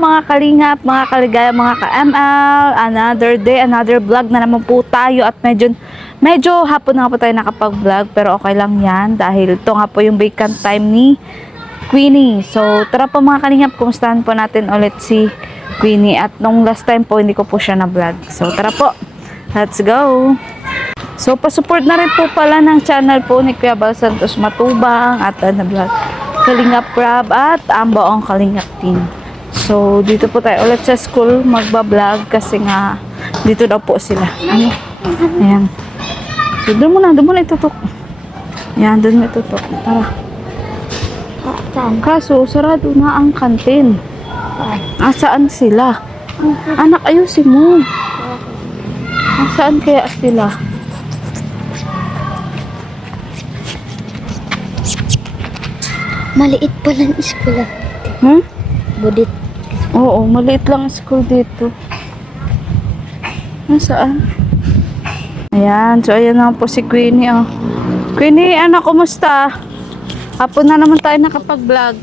mga kalingap, mga kaligaya, mga ka-ML. Another day, another vlog na naman po tayo. At medyo hapon na nga po tayo nakapag-vlog. Pero okay lang yan dahil ito nga po yung vacant time ni Queenie. So tara po mga kalingap, kumustahan po natin ulit si Queenie. At nung last time po, hindi ko po siya na-vlog. So tara po, let's go! So pa-support na rin po pala ng channel po ni Kuya Bal Santos Matubang at vlog Kalingap Rab at ang buong Kalingap team. So dito po tayo ulit sa school magba-vlog kasi nga dito daw po sila. Ano? Ayan. So doon mo na itutok. Ayan, doon mo itutok. Tara. Kaso sarado na ang kantin. Saan sila? Anak, ayusin mo. Saan kaya sila? Maliit pa lang school. Budit. Oo, maliit lang ang school dito. Nasaan? Ayan, so ayan na po si Queenie. Oh. Queenie, anak, kumusta? Hapon na naman tayo nakapag-vlog.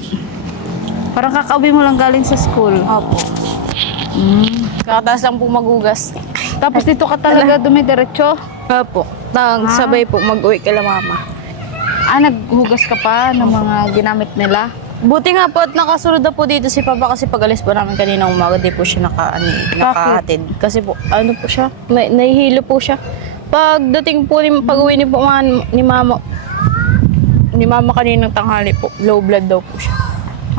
Parang kakauwi mo lang galing sa school. Opo. Kakataas lang po magugas. Tapos dito ka talaga dumidiretso? Opo. Sabay po mag-uwi kila mama. Naghugas ka pa ng mga ginamit nila? Buti nga po at nakasunod na po dito si Papa kasi pag-alis po namin kanina umaga di po siya nakahatid. Kasi po, ano po siya, nahihilo po siya. Pagdating po, pag-uwi ni Mama kaninang tanghali po, low blood daw po siya.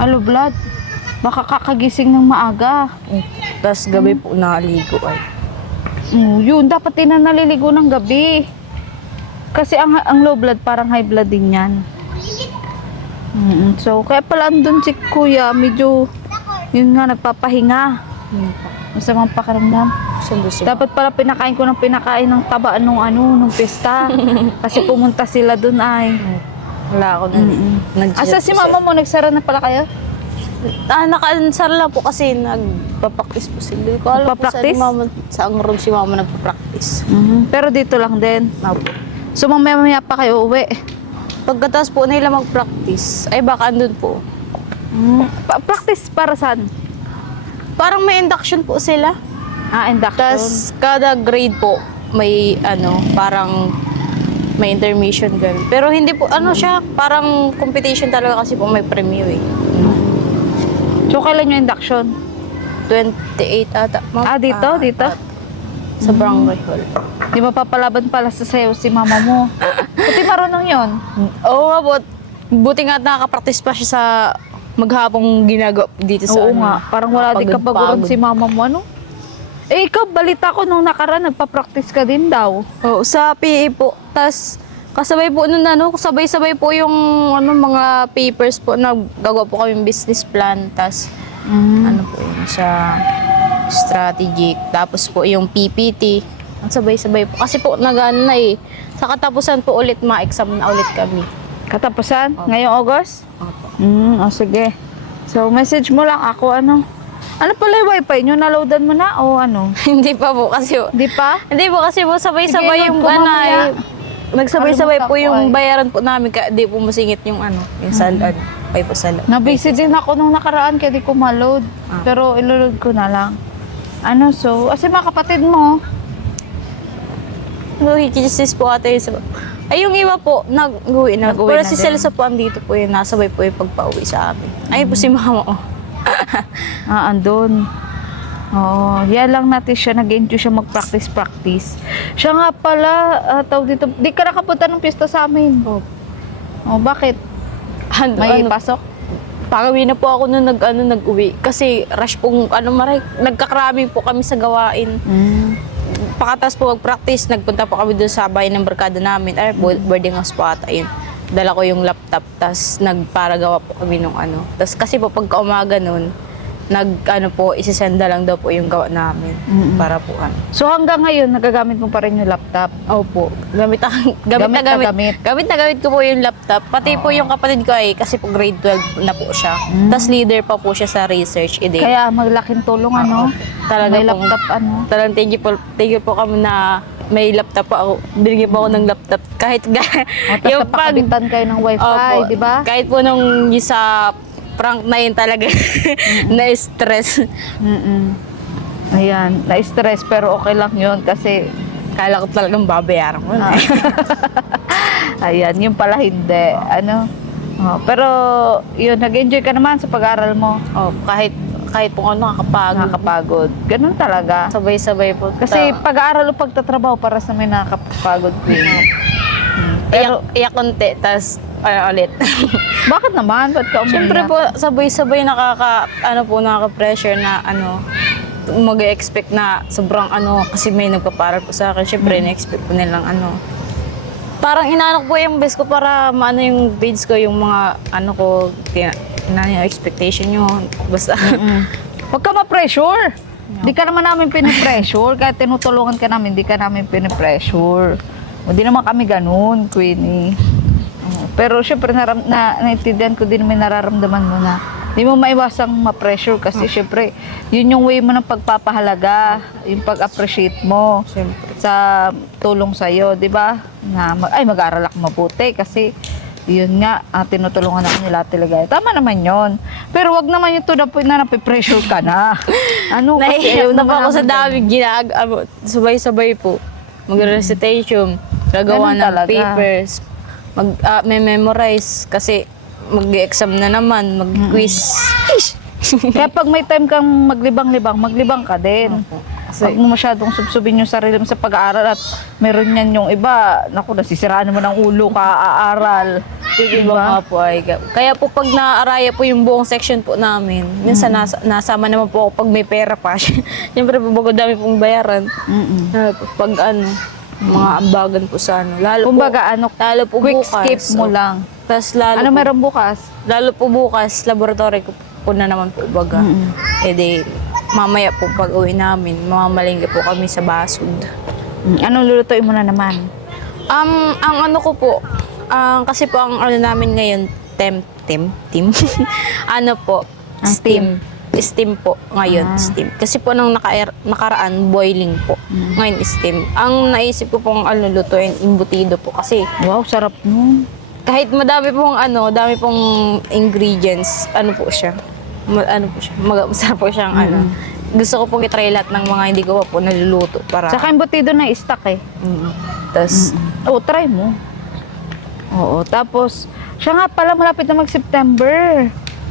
Low blood? Baka kakagising ng maaga. Tapos gabi po naligo ay. Yun, dapat din na naliligo ng gabi. Kasi ang low blood parang high blood din yan. So kaya pala andun si Kuya, medyo yun nga nagpapahinga. Masamang pakiramdam. Dapat pala pinakain ko ng pinakain ng nung pista. Kasi pumunta sila dun ay. Wala ako na. Asa si mama mo, nagsara na pala kayo? Nakaansar lang po kasi nagpa-practice po sila. Hindi ko alam po saan room si mama nagpa-practice. Pero dito lang din. So mamaya pa kayo uwi. Pagkatapos po nila mag-practice, ay baka andun po. Practice para saan? Parang may induction po sila. Induction. Tapos kada grade po may parang may intermission ganun. Pero hindi po siya, parang competition talaga kasi po may premyo eh. So kailan yung induction? 28 ata. Dito? Sa barangay hall. Di ba papalaban pala sa sayo si mama mo? Buti marunong yun. Oo nga po. Buti nga nakaka-practice pa siya sa maghapong ginagawa dito sa Oo nga, parang wala din kapaguran si mama mo, ano? Ikaw, balita ko nung nakaraan, nagpa-practice ka din daw. Oo, sa PE po. Tapos, kasabay po nun, sabay-sabay po yung mga papers po, nagagawa po kami business plan. Tapos, po yun, sa strategic. Tapos po yung PPT. Ang sabay-sabay po. Kasi po, sa katapusan po ulit, ma-exam na ulit kami. Katapusan? Opo. Ngayong August? Opo. Sige. So, message mo lang ako, ano pala yung wifi nyo? Naloadan mo na o ano? Hindi pa po kasi. Hindi pa? Hindi po kasi po sabay-sabay Sige, yung mamaya. nagsabay-sabay po Kalimutan ko yung ay. bayaran po namin. Di po masingit yung yung salad. Pay po salad. Nabisi din ako nung nakaraan kaya di ko ma-load. Pero iloload ko na lang. Kasi mga kapatid mo, Hikisis po ate. Ay, yung iba po, nag-uwi na. Nag-uwi Pero na si din. Celso po andito po yun. Nasabay po yung pagpa-uwi sa amin. Ay po si mama ko. andun. Oo, yan lang natin siya, nag-enjoy siya mag-practice. Siya nga pala, tawag dito, di ka nakapunta ng pista sa amin. Bakit? May pasok? Pagawi na po ako nung nag-uwi. Kasi rush pong, nagkakrami po kami sa gawain. Pakatas po mag-practice, nagpunta po kami doon sa bahay ng barkada namin. Boarding house po ata yun. Dala ko yung laptop, tas nagparagawa po kami nung Tas kasi po pagka umaga nun, isisenda lang daw po yung gawa namin. Para po So hanggang ngayon, nagagamit mo pa rin yung laptop? Opo. Gamit na gamit ko po yung laptop. Pati po yung kapatid ko kasi po grade 12 na po siya. Tas leader pa po siya sa research. Kaya maglaking tulong, Talaga may pong, laptop, Talagang thank you po kami na may laptop po ako. Binigyan po ako ng laptop. Kahit Tapos napakabitan kayo ng wifi, di ba? Kahit po nung sa prank na yun talaga. Na-stress. Ayan, na-stress pero okay lang yun kasi Kala ko talagang babayaran ko na. ayan, yung pala hindi. Ano? Oh, pero yun, nag-enjoy ka naman sa pag-aaral mo. Oh, kahit po ako Nakakapagod. Ganun talaga. Sabay-sabay po. Kasi pag-aaral o pagtatrabaho para sa may nakakapagod ko yun. Pero, iyak konti, tas ulit. bakit naman? Ba't ka umiyak? Siyempre po, sabay-sabay nakaka-pressure na mag-expect na sobrang kasi may nagpaparal po sa akin. Siyempre, na-expect po nilang Parang inaano ko po yung best ko para maano yung grades ko, yung mga ko, yung expectation nyo. Basta, Huwag ka ma-pressure. Di ka naman namin pinipressure. Kahit tinutulungan ka namin, di ka namin pinipressure. O di naman kami ganun, Queenie. Pero syempre, naintindihan ko din may nararamdaman mo na di mo maiwasang ma-pressure kasi syempre, yun yung way mo ng pagpapahalaga, yung pag-appreciate mo siyempre. sa tulong sa'yo, di ba? Na mag-aaral ako mabuti kasi yun nga, tinutulungan ako nila talaga. Tama naman yon. Pero wag naman yung to the point na napipressure ka na. Ano kasi Naiiyak na po ako sa namin dami sabay-sabay po. Mag-recitation, gagawa Ganun ng talaga. papers, memorize kasi mag-exam na naman, mag-quiz. Kaya pag may time kang maglibang ka din. Huwag mo masyadong subsubin yung sarili mo sa pag-aaral at meron yan yung iba, naku, nasisiraan mo ng ulo ka, aaral. Yung iba nga po ay kaya po pag naaraya po yung buong section po namin, minsan nasama naman po ako pag may pera pa. Siyempre po bago dami pong bayaran. Pag mga ambagan po sa lalo Kumbaga, lalo po quick bukas. skip mo lang. Tas lalo Ano po, meron bukas? lalo po bukas, laboratory ko na naman po baga. Eh di, mamaya po pag uwi namin, mamamalingga po kami sa basud. Anong lulutuin mo na naman? Ang ko po, kasi po ang namin ngayon, team. Ano po, Ang steam. Steam po ngayon, steam. Kasi po nung nakaraan, boiling po. Ngayon, steam. Ang naisip ko pong lutuin, imbutido po. Kasi Wow, sarap nun. kahit madami pong ingredients, po siya. Masarap po siyang Gusto ko pong itry lahat ng mga hindi ko pa po naluluto para. Tsaka embutido na stock eh. Tapos, Try mo. Oo, tapos, siya nga pala malapit na mag-September.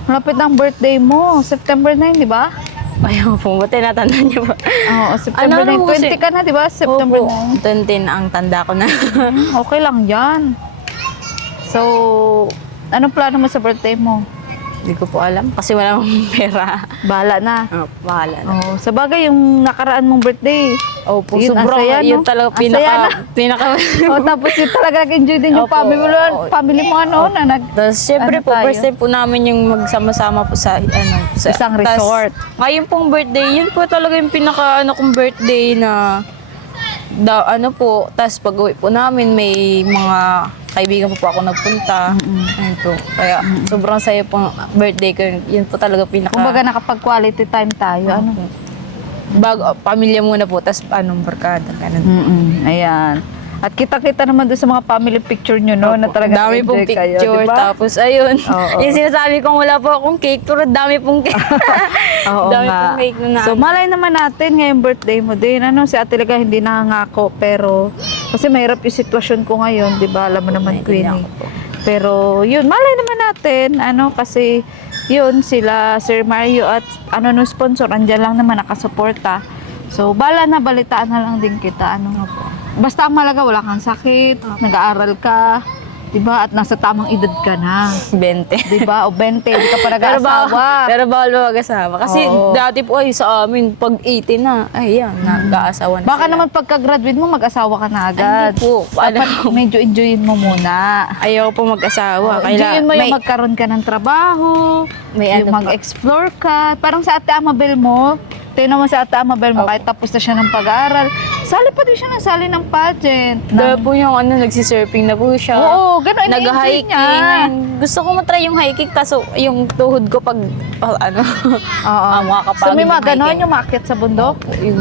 Malapit na ang birthday mo. September 9, di ba? ayaw po, ba't tinatanda niyo ba? Oo, September 9. 20 ka na, di ba? September 9. 20 ang tanda ko na. Okay lang yan. So, anong plano mo sa birthday mo? Hindi ko po alam kasi wala akong pera. Bahala na. Bahala na. Oo, sa bagay, yung nakaraan mong birthday. Opo, Yun, sobrang ang saya, yun no? talaga Ang saya na. pinaka Tapos yun talaga nag-enjoy din yung Opo, family mo, na Tapos syempre po, tayo? first time po namin yung magsama-sama po sa Isang resort. Ngayon pong birthday, yun po talaga yung pinaka kong birthday na tas pag uwi po namin may mga kaibigan po ako nagpunta. Ito. Kaya sobrang saya pong birthday ko. Yun po talaga pinaka. Kumbaga nakapag-quality time tayo. Ano? Bago, pamilya muna po, tas barkada. Ganun. Ayan. At kita-kita naman doon sa mga family picture nyo, no? Na talaga dami pong enjoy kayo, picture. di ba? Tapos, ayun. Oo. Yung sinasabi kong wala po akong cake, pero dami pong cake. Oo dami nga. pong cake na So, malay naman natin ngayong birthday mo din. Si Ate Liga hindi nangangako, pero kasi mahirap yung sitwasyon ko ngayon, di ba? Alam mo naman, Naiintindihan Queenie. ko po. Pero, yun, malay naman natin, kasi, yun, sila, Sir Mario at, no sponsor, andyan lang naman, nakasuporta. So, balitaan na lang din kita, Basta ang malaga, wala kang sakit, nag-aaral ka, diba? At nasa tamang edad ka na. 20. Diba? O 20, di ka pa nag-aasawa. Pero bawal ba mag-asawa? Kasi Oo. dati po sa amin, pag 18 na, nag-aasawa na Baka sila. naman pagka-graduate mo, mag-asawa ka na Ay, agad. hindi po. Dapat medyo enjoyin mo muna. Ayaw po mag-asawa. Enjoyin mo yung magkaroon ka ng trabaho, may yung pa. mag-explore ka. Parang sa Ate Amabel mo, tingnan mo sa Ate Amabel mo, kahit tapos na siya ng pag-aaral, sali pa din siya ng sali ng pageant. Dahil po yung nagsisurfing na po siya. Oo, gano'n, ini-enjoy Nag-hiking. niya. Gusto ko matry yung hiking, kaso yung tuhod ko pag, Oo. makakapagod So may mga ng gano'n hiking. yung maakyat sa bundok?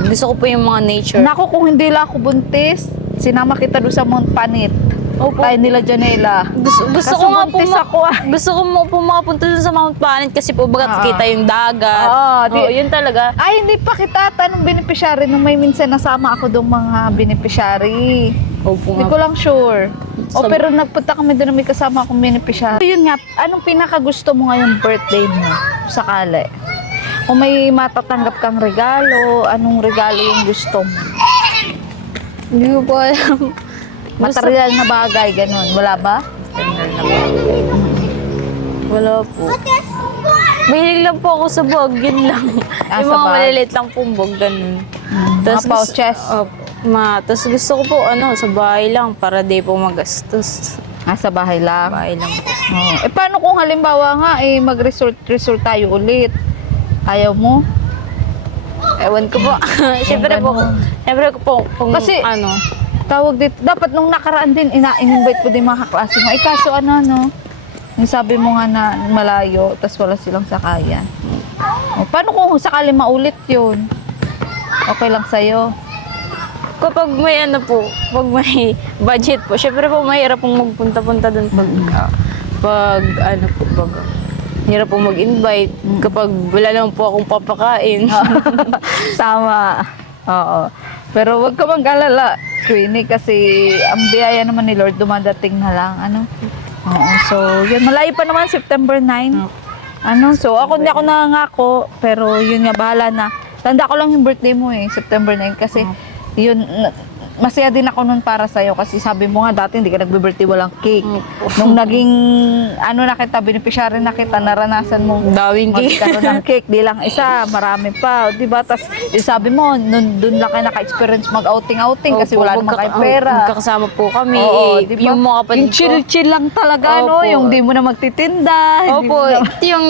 Gusto ko po yung mga nature. Naku, kung hindi lang ako buntis, sinama kita doon sa Mount Panit. Opo. Kaya nila Janela. Gusto Kaso ko nga po buntis ako, ah. gusto ko mo po makapunta dun sa Mount Planet kasi po bagat kita yung dagat. Yun talaga. Ay, hindi pa kita tanong beneficiary nung may minsan nasama ako doong mga beneficiary. Opo Hindi nga. ko lang sure. Sabi- Pero nagpunta kami doon, may kasama akong beneficiary. Yun nga, anong pinakagusto mo ngayong birthday mo? Sakali. Kung may matatanggap kang regalo, anong regalo yung gusto mo? Hindi ko po alam. Material na bagay, ganun. Wala ba? Wala po. Mahilig lang po ako sa bag, yun lang. Ah, yung sa mga bag. maliliit lang pong bag, ganun. Mga pouches. Tapos gusto ko po, sa bahay lang para di po magastos. Sa bahay lang. Bahay lang po. Paano kung halimbawa nga, mag-resort tayo ulit? Ayaw mo? Ewan ko po. Siyempre po, ganun. siyempre po, kung Kasi- Tawag dito, dapat nung nakaraan din, in-invite ko din mga kaklase mo. Kaso yung sabi mo nga na malayo, tas wala silang sakayan. Paano kung sakali maulit yun? Okay lang sa'yo. kapag may pag may budget po, siyempre po mahirap pong magpunta-punta doon pag hirap pong mag-invite kapag wala naman po akong papakain. Tama. Oo. Pero wag ka mag-alala, Queenie, kasi ang biyaya naman ni Lord dumadating na lang. Oo. So, yun. Malayo pa naman, September 9. So ako hindi ako nangangako, pero yun nga, bahala na. Tanda ko lang yung birthday mo September 9, kasi yun, masaya din ako nun para sa'yo kasi sabi mo nga dati hindi ka nagbe-birthday walang cake. Nung naging na kita, beneficiary na kita, naranasan mo Daming cake. magkaroon ng cake, di lang isa, marami pa, di ba? Tas sabi mo, dun lang kayo naka-experience mag-outing kasi wala namang kayong pera. Magkakasama po kami. Oo, di ba? Yung mga kapatid Yung ko. chill-chill lang talaga, Opo. yung di mo na magtitinda. hindi Opo, mo na- yung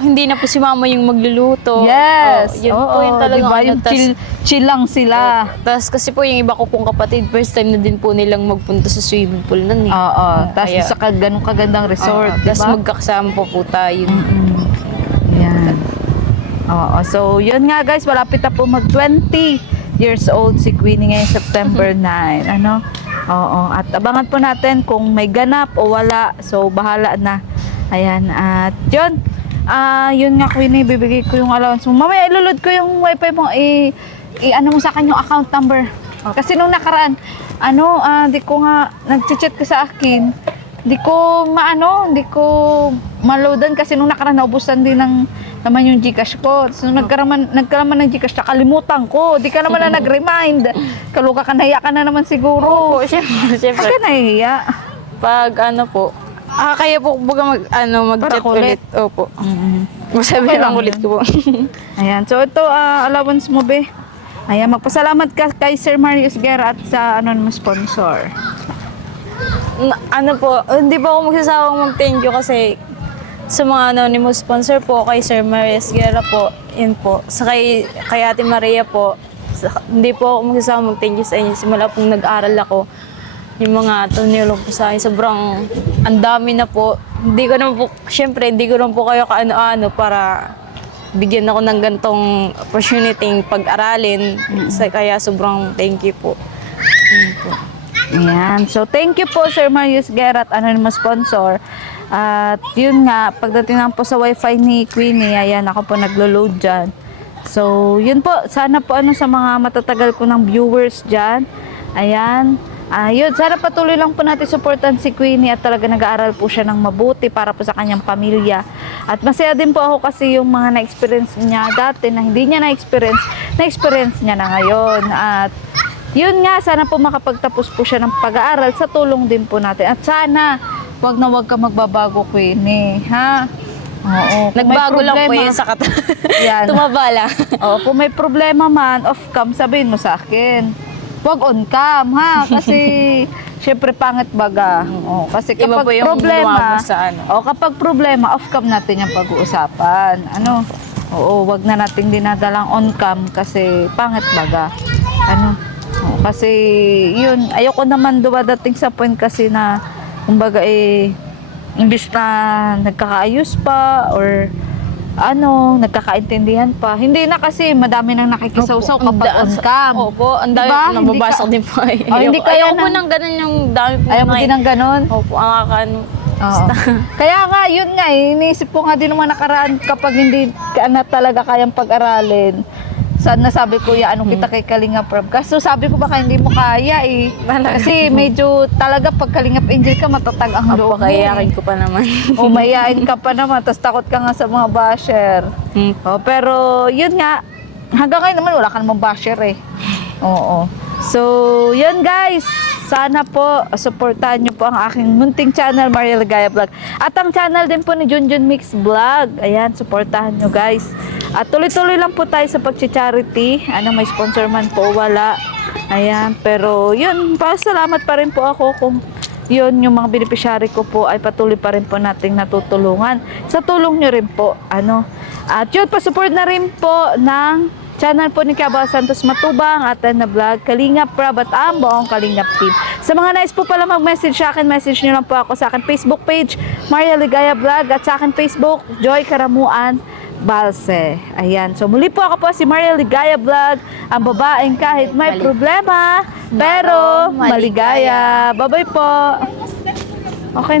hindi na po si mama yung magluluto. Yes. Yun po yung talagang diba? Yung chill lang sila. Tapos kasi po yung iba ko pong kapatid, first time na din po nilang magpunta sa swimming pool nun eh. Oo. Tapos Kaya- sa ganung kagandang resort, di Tapos ba? magkakasama po tayo. Yan. Oo. So, yun nga guys, malapit na po mag 20 years old si Queenie ngayong September 9. Oo. At abangan po natin kung may ganap o wala. So, bahala na. Ayan. At yun. Yun nga Queenie, bibigay ko yung allowance mo. Mamaya ilulod ko yung wifi mo. Ano mo sa akin yung account number. Kasi nung nakaraan, di ko nga, nag-chat ka sa akin, di ko maloadan kasi nung nakaraan naubusan din naman yung Gcash ko. So nagkaraman ng Gcash, nakalimutan ko. Di ka naman na nag-remind. Kaluka ka, nahiya ka na naman siguro. Opo, syempre. Bakit ka nahiya? Pag po, kaya po baga mag-chat Para kulit. ulit. Opo. Okay Masabi lang lang ulit yun. ko po. Ayan, so ito, allowance mo, be. Ayan, magpasalamat ka kay Sir Marius Guerra at sa anonymous sponsor. Hindi po ako magsasawang mag-thank you kasi sa mga anonymous sponsor po, kay Sir Marius Guerra po, yun po. Sa kay Ate Maria po, hindi po ako magsasawang mag-thank you sa inyo. Simula pong nag-aral ako, yung mga tunilog po sa akin, sobrang ang dami na po. Hindi ko naman po kayo kaano-ano para bigyan ako ng gantong opportunity pag-aralin. Kaya sobrang thank you po. Yun po. Ayan. So, thank you po, Sir Marius Guerra at anonymous sponsor. At yun nga, pagdating lang po sa wifi ni Queenie, ayan, ako po naglo-load dyan. So, yun po. Sana po sa mga matatagal ko ng viewers dyan. Ayan. Yun, sana patuloy lang po natin supportan si Queenie at talaga nag-aaral po siya ng mabuti para po sa kanyang pamilya. At masaya din po ako kasi yung mga na-experience niya dati na hindi niya na-experience niya na ngayon. At yun nga, sana po makapagtapos po siya ng pag-aaral sa tulong din po natin. At sana, wag na wag ka magbabago, Queenie, ha? Oo. Kung may Nagbago lang po problema- yun sa Yan. Tumaba lang. Kung may problema man, off-cam, sabihin mo sa akin. Huwag on-cam, ha? Kasi, syempre, pangit baga. Kasi Iba kapag po yung problema, lumabas sa kapag problema, off-cam natin yung pag-uusapan. Wag na nating dinadalang on-cam kasi pangit baga. Kasi, yun, ayoko naman dumadating sa point kasi na, kumbaga, imbis na nagkakaayos pa or nagkakaintindihan pa. Hindi na kasi madami nang nakikisawsaw kapag on cam. Opo, ang dami Diba? po nababasok din po. hindi kaya Ayaw po na- nang ganun yung dami po. Ayaw mo din ng ganon? Opo, ang kakano. Oo. Kaya nga, yun nga iniisip ko nga din naman nakaraan kapag hindi ka na talaga kayang pag-aralin. Nasabi ko, anong kita kay Kalinga Prab. Kaso sabi ko baka hindi mo kaya eh. Kasi medyo talaga pag Kalinga Angel ka, matatag ang loob mo. Kayakin ko pa naman. O mayayain ka pa naman, tapos takot ka nga sa mga basher. Pero yun nga, hanggang ngayon naman wala ka namang basher eh. Oo. So, yun guys. Sana po, supportahan nyo po ang aking munting channel, Maria Ligaya Vlog. At ang channel din po ni Junjun Mix Vlog. Ayan, supportahan nyo guys. At tuloy-tuloy lang po tayo sa pag-charity. May sponsor man po, wala. Ayan, pero yun, salamat pa rin po ako kung yun, yung mga beneficiary ko po ay patuloy pa rin po nating natutulungan. Sa tulong nyo rin po, At yun, pa-support na rin po ng channel po ni Cabal Santos Matubang at na vlog, Kalinga Prab at ang buong Kalingap team. Sa mga nais po pala mag-message sa akin, message nyo lang po ako sa akin Facebook page, Maria Ligaya Vlog, at sa akin Facebook, Joy Karamuan Balse. Ayan. So muli po ako po si Maria Ligaya Vlog, ang babaeng kahit may problema, pero maligaya. Bye-bye po. Okay.